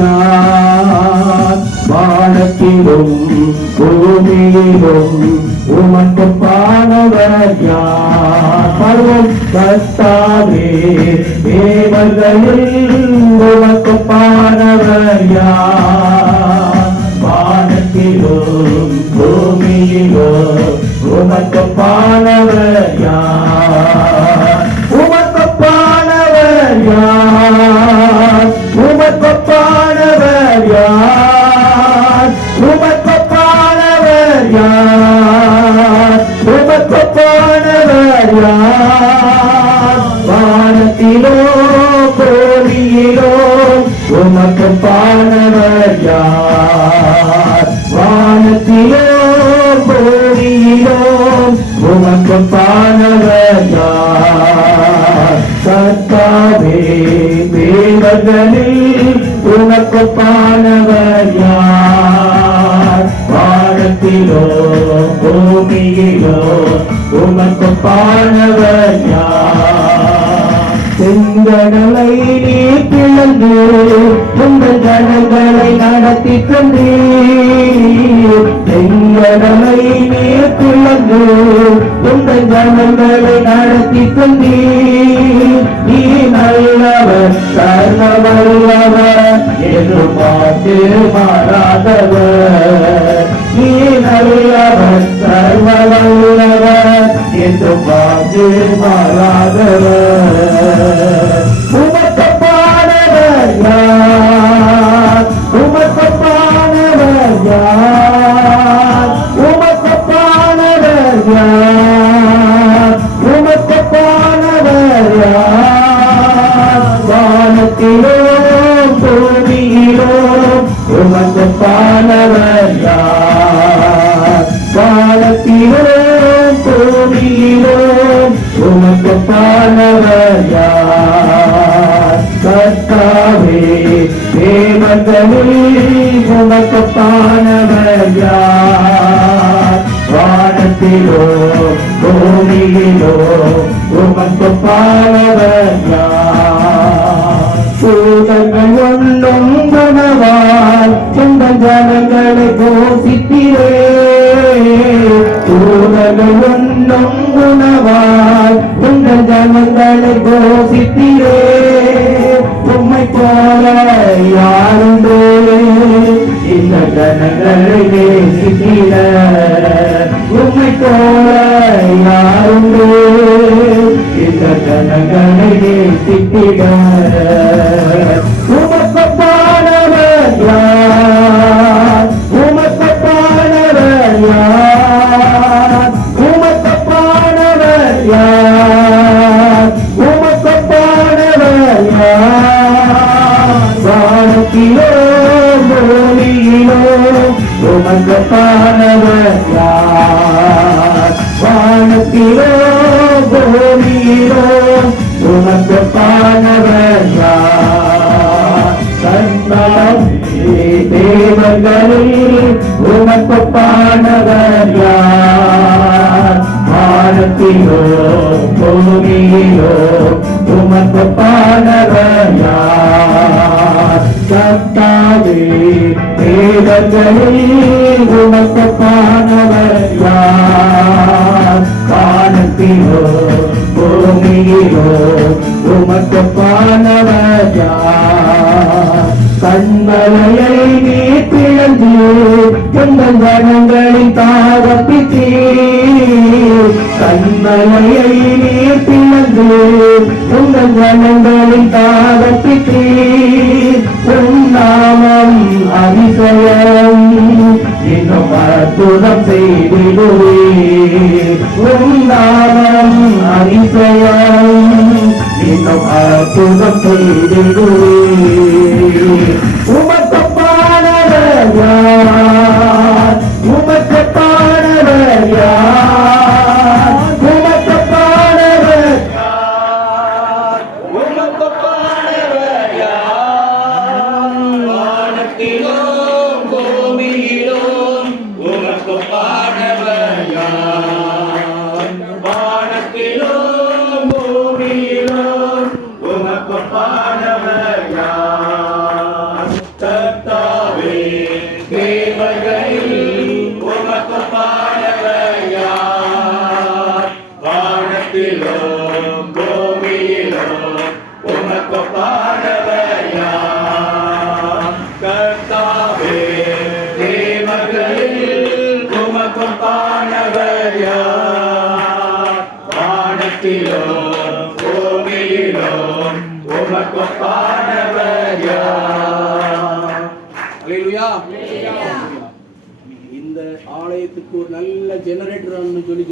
யார்? வானத்திலும் பூமியிலும் உமக்கொப்பானவர் யார்? பருவம் கர்த்தாவே, தேவர்களில் உமக்கொப்பானவர் யார்? வானத்திலும் பூமியிலும் உமக்கொப்பானவர் யார்? உமக்கொப்பானவர் யார்? உமக்கொப்பானவர் யார்? உமக்கொப்பானவர் யார்? உமக்கொப்பானவர் யார்? வானத்திலோ பூமியிலோ உமக்கொப்பானவர் யார்? வானத்திலோ பூமியிலோ உமக்கொப்பானவர் யார்? கர்த்தாவே, தேவர்களில் உமக்கொப்பானவர் யார்? வானத்திலோ பூமியிலோ உமக்கொப்பானவர் யார்? செங்கடலை நீர் பிளந்து உங்கள் ஜனங்களை நடத்தி தந்தீர். செங்கடலை நீர் பிளந்து உங்கள் ஜனங்களை நடத்தி தந்தீர். நீ நல்லவர், சர்வ வல்லவர், எதிர்பார்த்து மாறாதவர். நீ நல்லவர், சர்வ வல்லவர், எதிர்பார்த்து மாறாதவர். உமக்கொப்பானவர் யார்? உமக்கொப்பானவர் யார்? உமக்கொப்பானவர் யார்? உமக்கொப்பானவர் யார்? வானத்திலோ பூமியிலோ உமக்கொப்பானவர் யார்? வானத்திலோ பூமியிலோ உமக்கொப்பானவர் யார்? கர்த்தாவே, தேவர்களில் உமக்கொப்பானவர் யார்? வானத்திலோ பூமியிலோ உமக்கொப்பானவர் யார்? சூதர்கள் ஒன்றும் குணவால் எங்கள் ஜனங்களை போஷித்தீரே. சூதர்கள் ஒன்றும் குணவால் எங்கள் ஜனங்களை போஷித்தீரே. உம்மை போல யாருண்டோ இந்த ஜனங்களை நேசித்திட? உம்மை போல யாருண்டோ இந்த ஜனங்களை நேசித்திட? உமக்கொப்பானவர் யார்? உமக்கொப்பானவர் யார்? உமக்கொப்பானவர் யார்? உமக்கொப்பானவர் யார்? வானத்திலோ பூமியிலோ உமக்கொப்பானவர் யார்? வானத்திலோ பூமியிலோ உமக்கொப்பானவர் யார்? கர்த்தாவே, தேவர்களில் உமக்கொப்பானவர் யார்? வானத்திலோ பூமியிலோ உமக்கொப்பானவர் யார்? கர்த்தாவே, தேவர்களில் உமக்கொப்பானவர் யார்? வானத்திலோ பூமியிலோ உமக்கொப்பானவர் யார்? கண்மலையை நீ பிளந்து எங்கள் ஜனங்களின் தாகப்பித்தீர். கண்மலையை நீ பிளந்து உங்கள் ஜனங்களின் தாகப்பித்தீர். உன் நாமம் அதிசயம், இன்னும் அற்புதம் செய்திடுவீர். உன் நாமம் அதிசயம், இன்னும் அற்புதம் செய்திடுவீர். உமக்கொப்பானவர் யார்? உமக்கொப்பானவர் யார்? உமக்கொப்பானவர் யார்? உமக்கொப்பானவர் யார்? வானத்திலும் பூமியிலும் உமக்கொப்பானவர் யார்? வானத்திலும் பூமியிலும் உமக்கொப்பானவர் யார்? வானத்திலும் பூமியிலும் உமக்கொப்பானவர் யார்? கர்த்தாவே தேவர்களில் உமக்கொப்பானவர் யார்? வானத்திலும் பூமியிலும் உமக்கொப்பானவர் யார்? அல்லேலூயா. இந்த ஆலயத்துக்கு ஒரு நல்ல ஜெனரேட்டர் சொல்லி